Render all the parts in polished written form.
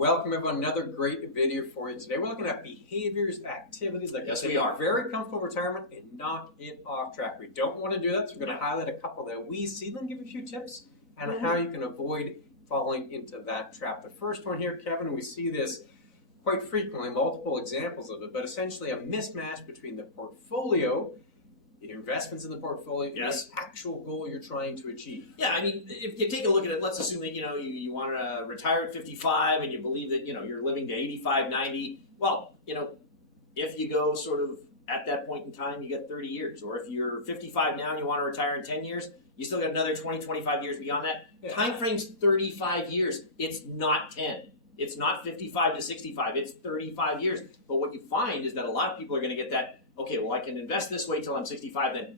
Welcome everyone, another great video for you today. We're looking at behaviors, activities that Yes, can we take are. a very comfortable retirement and knock it off track. We don't want to do that, so we're going to highlight a couple that we see, then give you a few tips on how you can avoid falling into that trap. The first one here, Kevin, we see this quite frequently, multiple examples of it, but essentially a mismatch between the portfolio, the investments in the portfolio, and the actual goal you're trying to achieve. Yeah, I mean, if you take a look at it, let's assume that, you want to retire at 55 and you believe that, you're living to 85, 90. Well, if you go sort of at that point in time, you get 30 years. Or if you're 55 now and you want to retire in 10 years, you still got another 20, 25 years beyond that. Yeah. Time frame's 35 years. It's not 10. It's not 55 to 65. It's 35 years. But what you find is that a lot of people are going to get that, okay, well, I can invest this way till I'm 65, then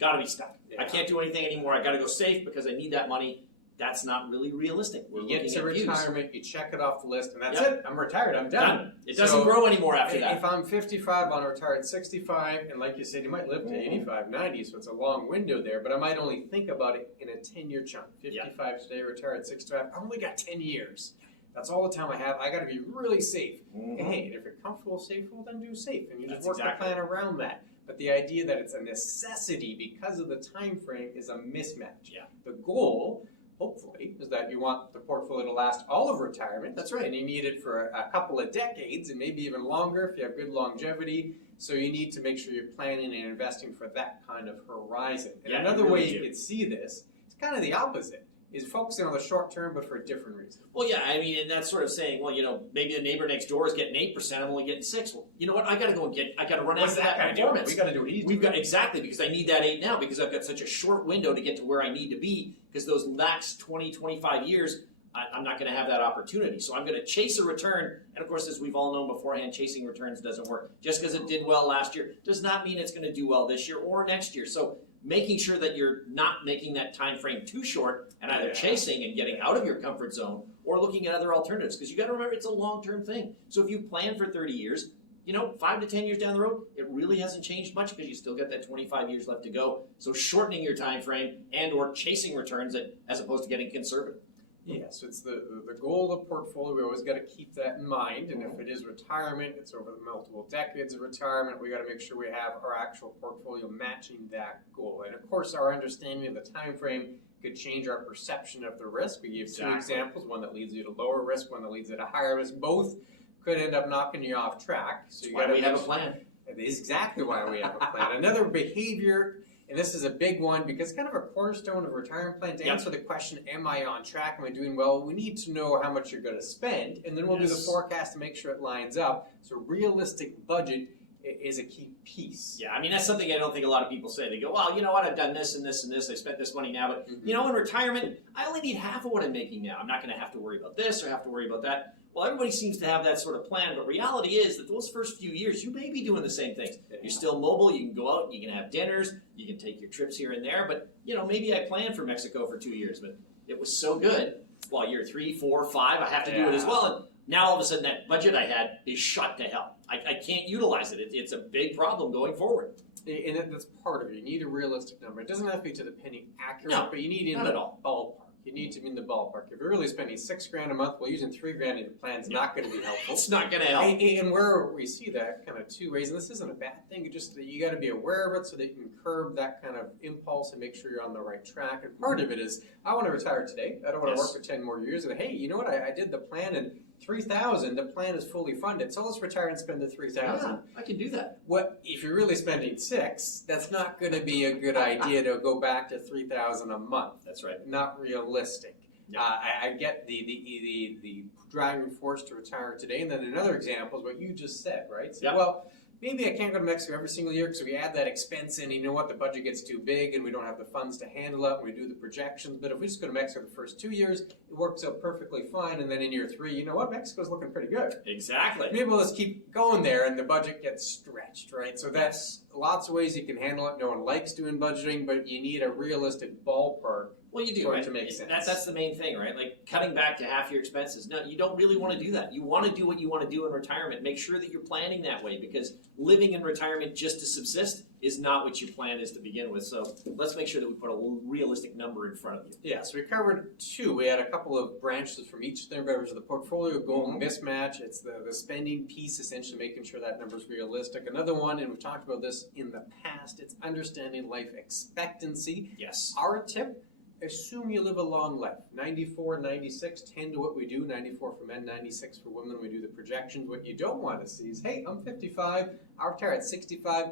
got to be stuck. Yeah. I can't do anything anymore. I got to go safe because I need that money. That's not really realistic. You get to retirement, you check it off the list, and that's it. I'm retired. I'm done. It doesn't grow anymore after that. If I'm 55, I want to retire at 65, and like you said, you might live to 85, 90, so it's a long window there, but I might only think about it in a 10-year chunk. 55 today, retire at 65. I only got 10 years. That's all the time I have. I got to be really safe. And hey, if you're comfortable safe, well, then do safe, and you just work the plan around that. But the idea that it's a necessity because of the time frame is a mismatch. Yeah. The goal, hopefully, is that you want the portfolio to last all of retirement. That's right. And you need it for a couple of decades and maybe even longer if you have good longevity. So you need to make sure you're planning and investing for that kind of horizon. And another way you could see this is kind of the opposite, is focusing on the short term but for a different reason. Well, yeah, I mean, and that's sort of saying, well, maybe the neighbor next door is getting 8%, I'm only getting 6%. Well, you know what? I got to run after that performance. We got to do what he's doing. Exactly, because I need that 8 now because I've got such a short window to get to where I need to be because those next 20, 25 years, I'm not going to have that opportunity. So I'm going to chase a return. And of course, as we've all known beforehand, chasing returns doesn't work. Just because it did well last year does not mean it's going to do well this year or next year. So making sure that you're not making that time frame too short and either chasing and getting out of your comfort zone or looking at other alternatives. Because you got to remember, it's a long-term thing. So if you plan for 30 years, 5 to 10 years down the road, it really hasn't changed much because you still got that 25 years left to go. So shortening your time frame and or chasing returns as opposed to getting conservative. Yes, it's the goal of the portfolio. We always got to keep that in mind. And if it is retirement, it's over the multiple decades of retirement. We got to make sure we have our actual portfolio matching that goal. And of course, our understanding of the time frame could change our perception of the risk. We gave two examples: one that leads you to lower risk, one that leads you to higher risk. Both could end up knocking you off track. So you got to have a plan. That is exactly why we have a plan. Another behavior. And this is a big one because it's kind of a cornerstone of a retirement plan. To answer the question, am I on track? Am I doing well? We need to know how much you're going to spend, and then we'll do the forecast to make sure it lines up. So realistic budget is a key piece. Yeah, I mean, that's something I don't think a lot of people say. They go, well, you know what, I've done this and this and this. I spent this money now. But, in retirement, I only need half of what I'm making now. I'm not going to have to worry about this or have to worry about that. Well, everybody seems to have that sort of plan, but reality is that those first few years, you may be doing the same things. You're still mobile, you can go out, you can have dinners, you can take your trips here and there, but, maybe I planned for Mexico for 2 years, but it was so good. Well, year 3, 4, 5, I have to do it as well, and now all of a sudden that budget I had is shot to hell. I can't utilize it. It's a big problem going forward. And that's part of it. You need a realistic number. It doesn't have to be to the penny accurate, but you need not at all. Ballpark. You need to be in the ballpark. If you're really spending $6,000 a month, well, using $3,000 in your plan is not going to be helpful. It's not going to help. And where we see that kind of two ways, and this isn't a bad thing, it's just that you got to be aware of it so that you can curb that kind of impulse and make sure you're on the right track. And part of it is, I want to retire today. I don't want to work for 10 more years. And hey, you know what? I did the plan and $3,000. The plan is fully funded, so let's retire and spend the $3,000. Yeah, I can do that. What if you're really spending $6,000? That's not going to be a good idea to go back to $3,000 a month. That's right. Not realistic. No. I get the driving force to retire today, and then another example is what you just said, right? So, well, maybe I can't go to Mexico every single year because we add that expense in. You know what? The budget gets too big and we don't have the funds to handle it. We do the projections. But if we just go to Mexico the first 2 years, it works out perfectly fine. And then in year 3, you know what? Mexico's looking pretty good. Exactly. Maybe we'll just keep going there and the budget gets stretched, right? So that's lots of ways you can handle it. No one likes doing budgeting, but you need a realistic ballpark Well, you do, for right? it to make sense. That's the main thing, right? Like cutting back to half your expenses. No, you don't really want to do that. You want to do what you want to do in retirement. Make sure that you're planning that way, because living in retirement just to subsist is not what your plan is to begin with. So let's make sure that we put a realistic number in front of you. Yeah, so we covered two. We had a couple of branches from each thing. There was the portfolio goal mismatch. It's the spending piece, essentially making sure that number is realistic. Another one, and we've talked about this in the past, it's understanding life expectancy. Yes. Our tip, assume you live a long life. 94, 96, 10 to what we do. 94 for men, 96 for women. We do the projections. What you don't want to see is, hey, I'm 55, I'll retire at 65.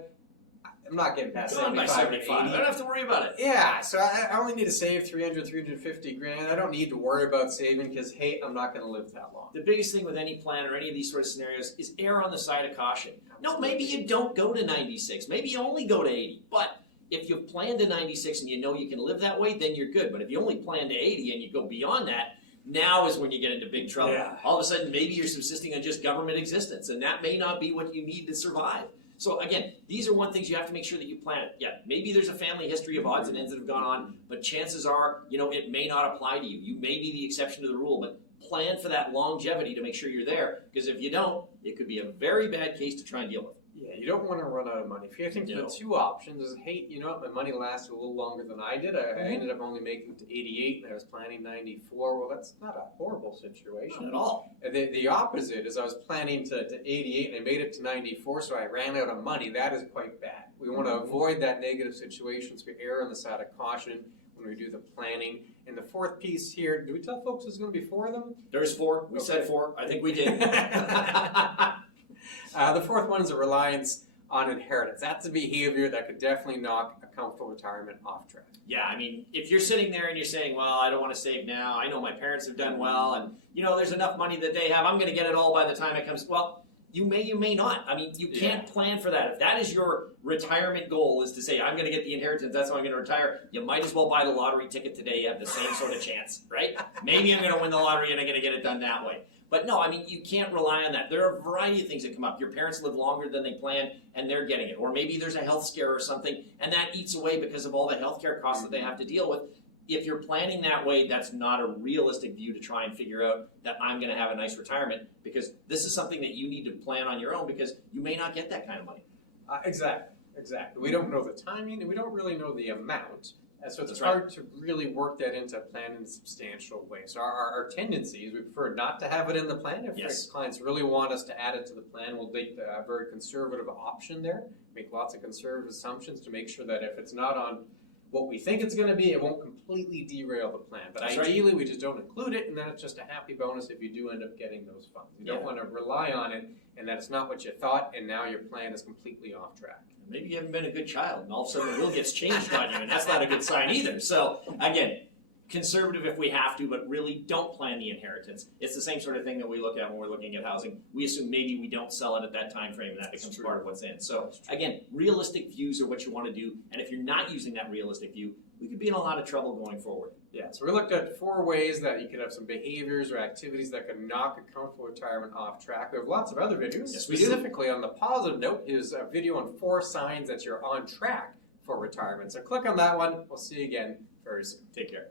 I'm not getting past 75 by or 80. 75. I don't have to worry about it. Yeah, so I only need to save 300, 350 grand. I don't need to worry about saving because, hey, I'm not going to live that long. The biggest thing with any plan or any of these sort of scenarios is err on the side of caution. No, maybe you don't go to 96. Maybe you only go to 80. But if you've planned to 96 and you know you can live that way, then you're good. But if you only plan to 80 and you go beyond that, now is when you get into big trouble. Yeah. All of a sudden, maybe you're subsisting on just government existence, and that may not be what you need to survive. So again, these are one things you have to make sure that you plan it. Yeah, maybe there's a family history of odds and ends that have gone on, but chances are, it may not apply to you. You may be the exception to the rule, but plan for that longevity to make sure you're there, because if you don't, it could be a very bad case to try and deal with. Yeah, you don't want to run out of money. If you think the two options is, hey, you know what, my money lasted a little longer than I did. I ended up only making it to 88 and I was planning 94. Well, that's not a horrible situation. Not at all. The opposite is I was planning to 88 and I made it to 94, so I ran out of money. That is quite bad. We want to avoid that negative situation, so we err on the side of caution when we do the planning. And the fourth piece here, do we tell folks there's going to be 4 of them? There's 4. We said 4. I think we did. The fourth one is a reliance on inheritance. That's a behavior that could definitely knock a comfortable retirement off track. Yeah, I mean, if you're sitting there and you're saying, well, I don't want to save now, I know my parents have done well, and there's enough money that they have, I'm going to get it all by the time it comes. Well, you may not. I mean, you can't plan for that. If that is your retirement goal, is to say, I'm going to get the inheritance, that's how I'm going to retire, you might as well buy the lottery ticket today. You have the same sort of chance, right? Maybe I'm going to win the lottery and I'm going to get it done that way. But no, I mean, you can't rely on that. There are a variety of things that come up. Your parents live longer than they planned, and they're getting it. Or maybe there's a health scare or something, and that eats away because of all the healthcare costs that they have to deal with. If you're planning that way, that's not a realistic view to try and figure out that I'm going to have a nice retirement, because this is something that you need to plan on your own, because you may not get that kind of money. Exactly. We don't know the timing, and we don't really know the amount. So it's hard to really work that into a plan in a substantial way. So our tendency is we prefer not to have it in the plan. If clients really want us to add it to the plan, we'll take a very conservative option there, make lots of conservative assumptions to make sure that if it's not on what we think it's going to be, it won't completely derail the plan. But ideally, we just don't include it, and then it's just a happy bonus if you do end up getting those funds. You don't want to rely on it, and that it's not what you thought, and now your plan is completely off track. Maybe you haven't been a good child, and all of a sudden the will gets changed on you, and that's not a good sign either. So, again, conservative if we have to, but really don't plan the inheritance. It's the same sort of thing that we look at when we're looking at housing. We assume maybe we don't sell it at that time frame, and that becomes part of what's in. So, again, realistic views are what you want to do, and if you're not using that realistic view, we could be in a lot of trouble going forward. Yeah, so we looked at 4 ways that you could have some behaviors or activities that could knock a comfortable retirement off track. We have lots of other videos. Yes, we do. Specifically on the positive note is a video on 4 signs that you're on track for retirement. So click on that one. We'll see you again very soon. Take care.